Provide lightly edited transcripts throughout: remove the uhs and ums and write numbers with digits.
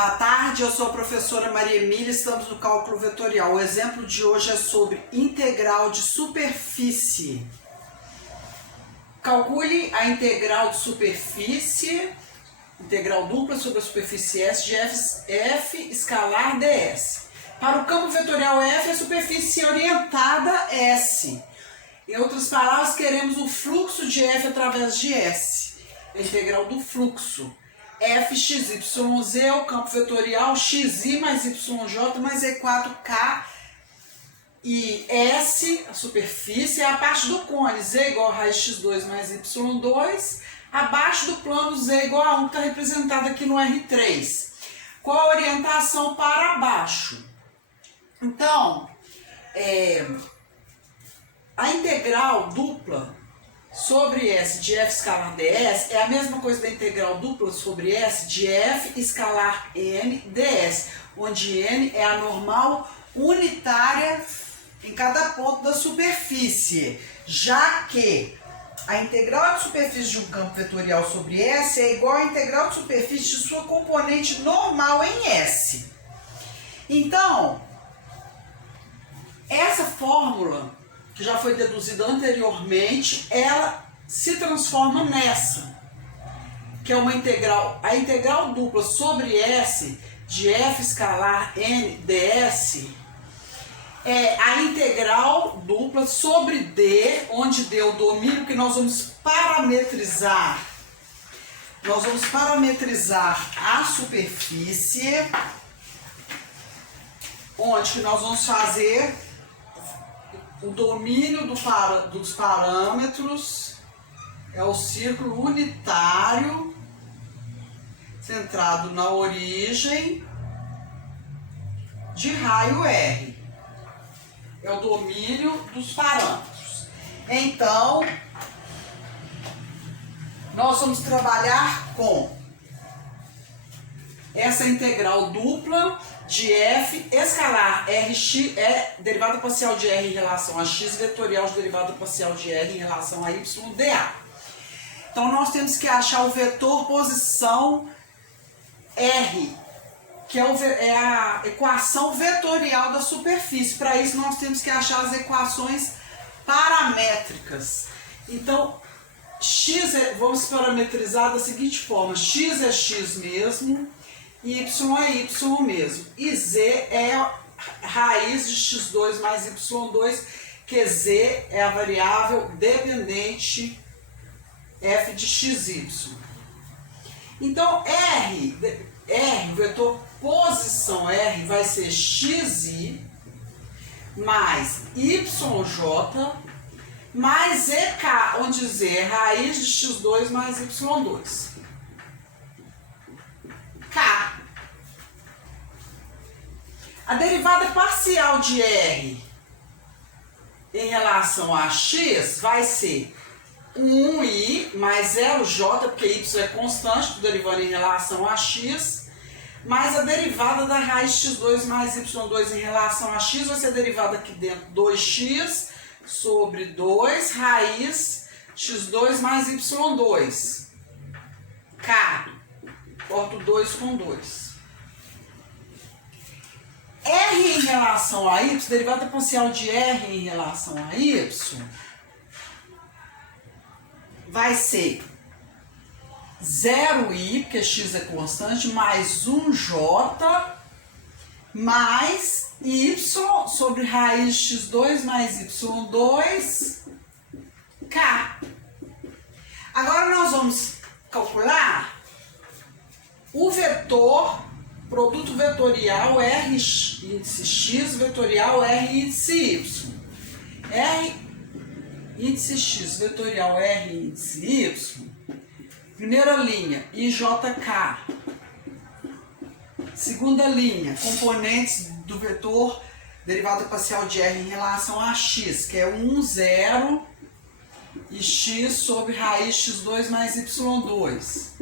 Boa tarde, eu sou a professora Maria Emília, estamos no cálculo vetorial. O exemplo de hoje é sobre integral de superfície. Calcule a integral de superfície, integral dupla sobre a superfície S de f escalar ds. Para o campo vetorial F, a superfície orientada S. Em outras palavras, queremos o fluxo de F através de S. A integral do fluxo. Fxyz é o campo vetorial, xi mais yj mais e4k e S, a superfície, é a parte do cone, z igual a raiz x2 mais y2, abaixo do plano z igual a 1, que está representado aqui no R3. Qual a orientação para baixo? Então, a integral dupla sobre S de f escalar ds é a mesma coisa da integral dupla sobre S de f escalar n ds, onde n é a normal unitária em cada ponto da superfície, já que a integral de superfície de um campo vetorial sobre S é igual à integral de superfície de sua componente normal em S. Então, essa fórmula que já foi deduzida anteriormente, ela se transforma nessa, que é uma integral, a integral dupla sobre S de f escalar n ds é a integral dupla sobre D, onde D é o domínio que nós vamos parametrizar. Nós vamos parametrizar a superfície, onde que nós vamos fazer o domínio dos parâmetros, é o círculo unitário, centrado na origem, de raio R. É o domínio dos parâmetros. Então, nós vamos trabalhar com essa integral dupla de f escalar rx, derivada parcial de r em relação a x, vetorial de derivada parcial de r em relação a y dA. Então, nós temos que achar o vetor posição R, que é a equação vetorial da superfície. Para isso, nós temos que achar as equações paramétricas. Então, vamos parametrizar da seguinte forma: x é x mesmo, y é y mesmo, e z é a raiz de x2 mais y2, que z é a variável dependente f de xy. Então, o vetor posição R vai ser xi mais yj mais ek, onde z é raiz de x2 mais y2. K. A derivada parcial de R em relação a x vai ser 1i mais 0j, porque y é constante, estou derivando em relação a x, mais a derivada da raiz x2 mais y2 em relação a x, vai ser derivada aqui dentro 2x sobre 2 raiz x2 mais y2. K. Corto 2 com 2. R em relação a y, derivada parcial de R em relação a y, vai ser 0i, porque x é constante, mais 1j, mais y sobre raiz x2 mais y2, k. Agora nós vamos calcular o vetor, produto vetorial R índice x, vetorial R índice y. R índice x, vetorial R índice y. Primeira linha, IJK. Segunda linha, componentes do vetor derivada parcial de R em relação a x, que é 1, 0 e x sobre raiz x2 mais y2.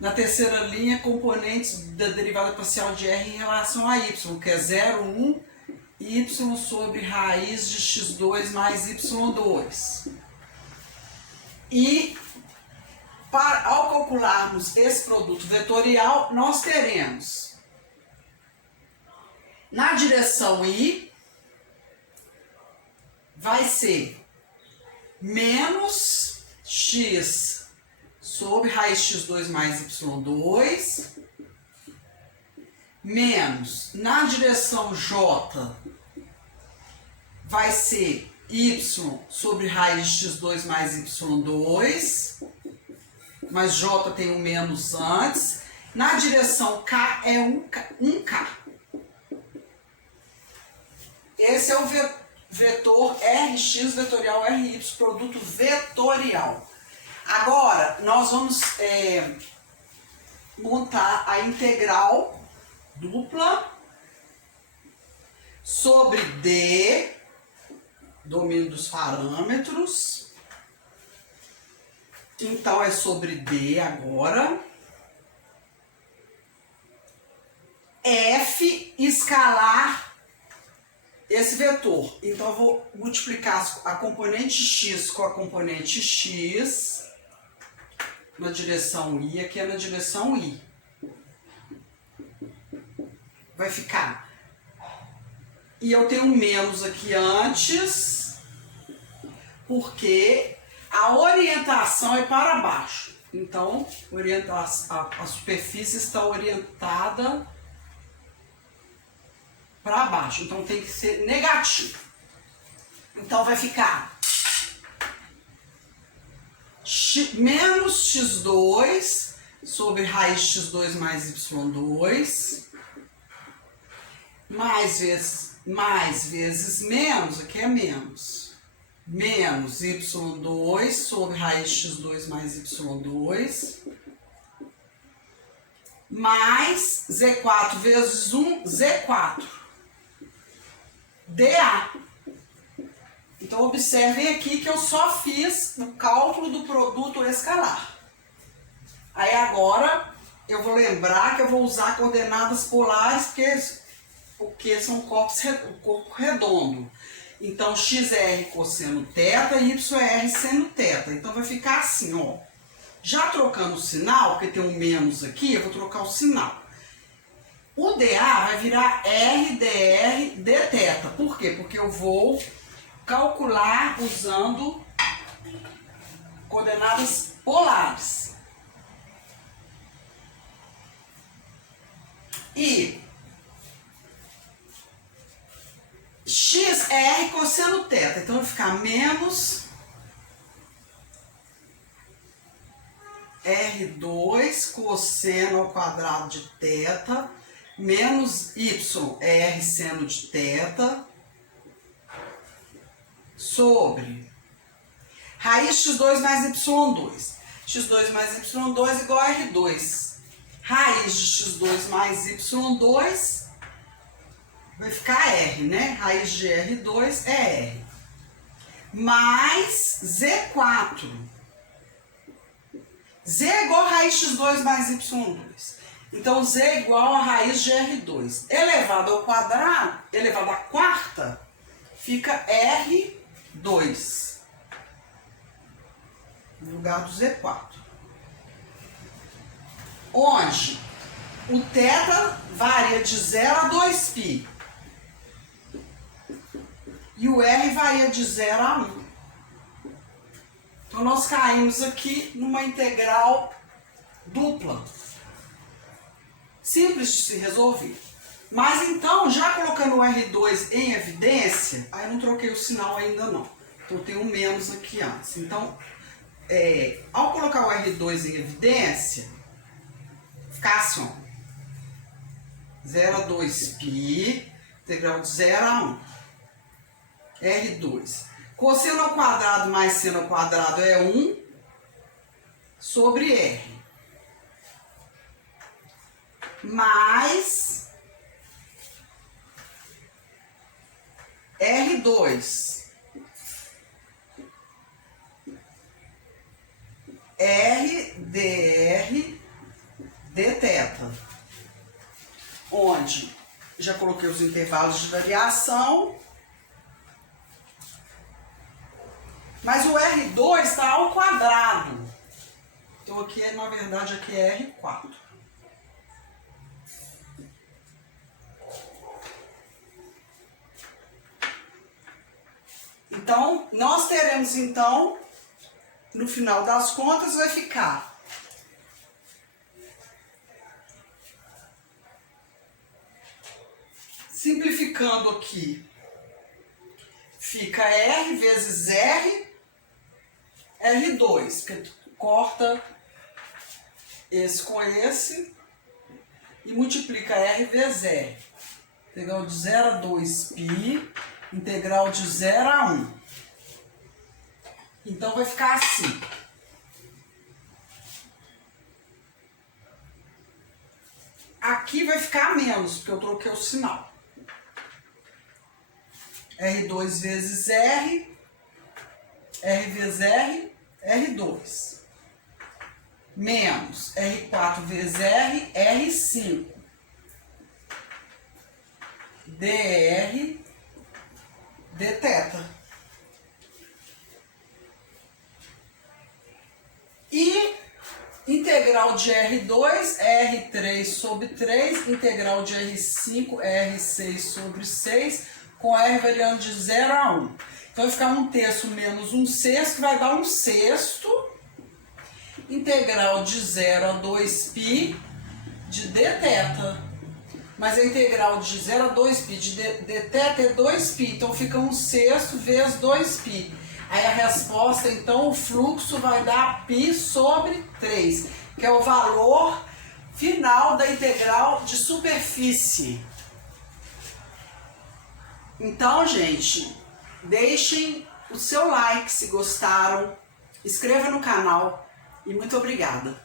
Na terceira linha, componentes da derivada parcial de R em relação a y, que é 0, 1, y sobre raiz de x2 mais y2. E ao calcularmos esse produto vetorial, nós teremos na direção I, vai ser menos x sobre raiz x2 mais y2, menos na direção J, vai ser y sobre raiz x2 mais y2, mas J tem um menos antes. Na direção K é 1K. Esse é o vetor Rx vetorial Ry, produto vetorial. Agora, nós vamos montar a integral dupla sobre D, domínio dos parâmetros. Então, é sobre D agora. F escalar esse vetor. Então, eu vou multiplicar a componente x com a componente x na direção I, aqui é na direção I. Vai ficar. E eu tenho um menos aqui antes, porque a orientação é para baixo. Então, a superfície está orientada para baixo. Então, tem que ser negativo. Então, vai ficar menos x2 sobre raiz x2 mais y2, mais vezes menos, aqui é menos y2 sobre raiz x2 mais y2, mais z4 vezes 1, z4, dA. Então, observem aqui que eu só fiz o cálculo do produto escalar. Aí, agora, eu vou lembrar que eu vou usar coordenadas polares, porque são corpo redondo. Então, x é r cosseno θ e y é r seno θ. Então, vai ficar assim, ó. Já trocando o sinal, porque tem um menos aqui, eu vou trocar o sinal. O dA vai virar r dr dθ. Por quê? Porque eu vou calcular usando coordenadas polares. E x é r cosseno θ. Então, vai ficar menos R2 cosseno ao quadrado de θ, menos y é r seno de θ, sobre raiz x2 mais y2. x2 mais y2 igual a R2. Raiz de x2 mais y2 vai ficar R, né? Raiz de R2 é R. Mais Z4. Z é igual a raiz x2 mais y2. Então, Z é igual a raiz de R2. Elevado ao quadrado, elevado à quarta, fica R2. No lugar do Z4. Onde o θ varia de 0 a 2π. E o R varia de 0 a 1. Então, nós caímos aqui numa integral dupla. Simples de se resolver. Mas, então, já colocando o R2 em evidência, aí eu não troquei o sinal ainda não. Então, eu tenho um menos aqui antes. Então, ao colocar o R2 em evidência, fica assim, ó. 0 a 2π, integral de 0 a 1. R2. Cosseno ao quadrado mais seno ao quadrado é 1 sobre R. Mais R2. R dr dθ. Onde já coloquei os intervalos de variação. Mas o R2 está ao quadrado. Então aqui, na verdade, aqui é R4. Então, nós teremos, então, no final das contas, vai ficar simplificando aqui, fica R vezes R, R2, porque tu corta esse com esse e multiplica R vezes R. Integral de 0 a 2π, integral de 0 a 1. Então vai ficar assim. Aqui vai ficar menos, porque eu troquei o sinal. R2 vezes R, R vezes R, R2. Menos R4 vezes R, R5. dr, dθ. E integral de R2 é R3 sobre 3, integral de R5 é R6 sobre 6, com R variando de 0 a 1. Então vai ficar 1/3 menos 1/6, que vai dar 1/6, integral de 0 a 2π de dθ. Mas a integral de 0 a 2π de dθ é 2π, então fica 1/6 vezes 2π. Aí a resposta, então, o fluxo vai dar π sobre 3, que é o valor final da integral de superfície. Então, gente, deixem o seu like se gostaram, inscreva no canal e muito obrigada.